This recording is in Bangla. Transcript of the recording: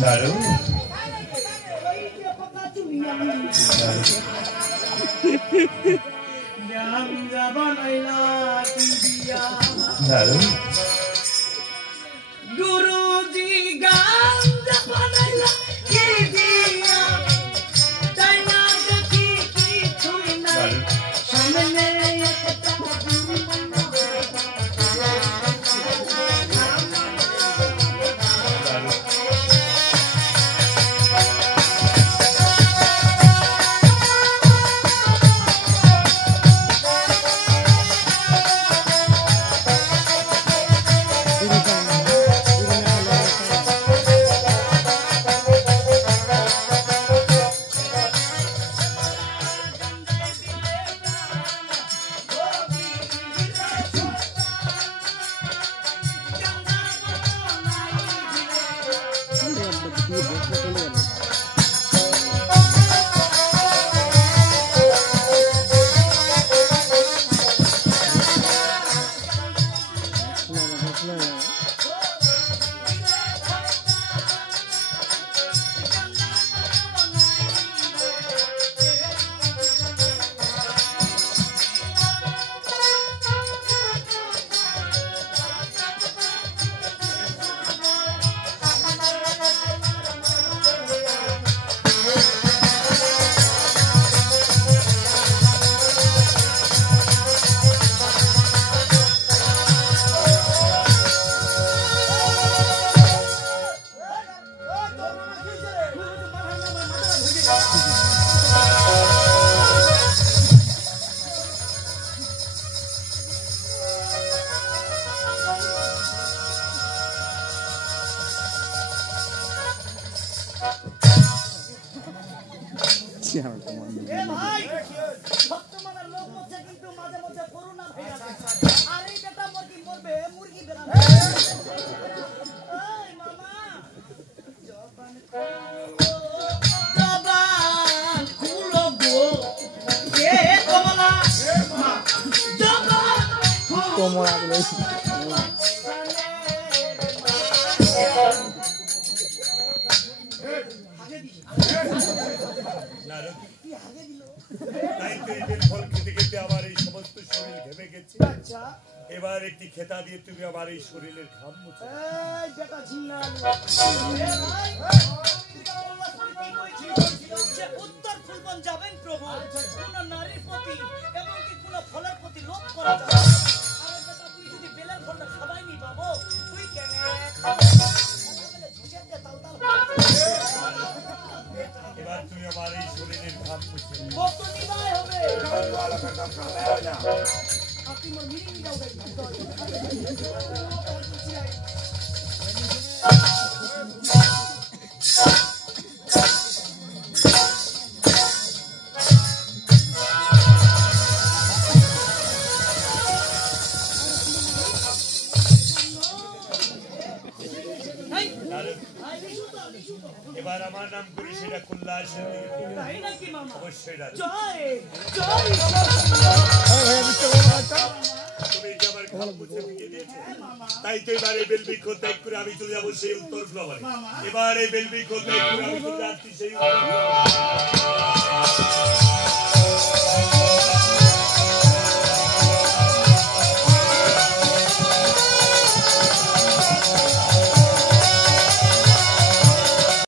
দারুণ দারুণ গুরুজি গাঞ্জা বানাইলা কি দিয়া তাই না দেখি কিছুই নাই সামনে একটা এবার একটি খেতা দিয়ে তুমি আমার এই শরীরের ঘাম মুছে উত্তর ফুলবন যাবেন প্রভু কোন নারীর প্রতি এবং কি কোন ফলের প্রতি লোভ করা যাবে আরে বেটা তুই যদি বেলের ফলটা খাবাই নি পাবো তুই কেন এবার তুমি আমার এই শরীরের ঘাম মুছে কত দিবাই হবে আপনি মোর মিটিং যাও এবার আমার নাম করি সেটা খুল্লা অবশ্যই তাই তো এবার এই বেলবৃক্ষ ত্যাগ করে আমি চলে যাবো সেই উত্তর ফ্লাওয়ারে এবার এই বেলবৃক্ষ ত্যাগ করে আমি চলে যাচ্ছি সেই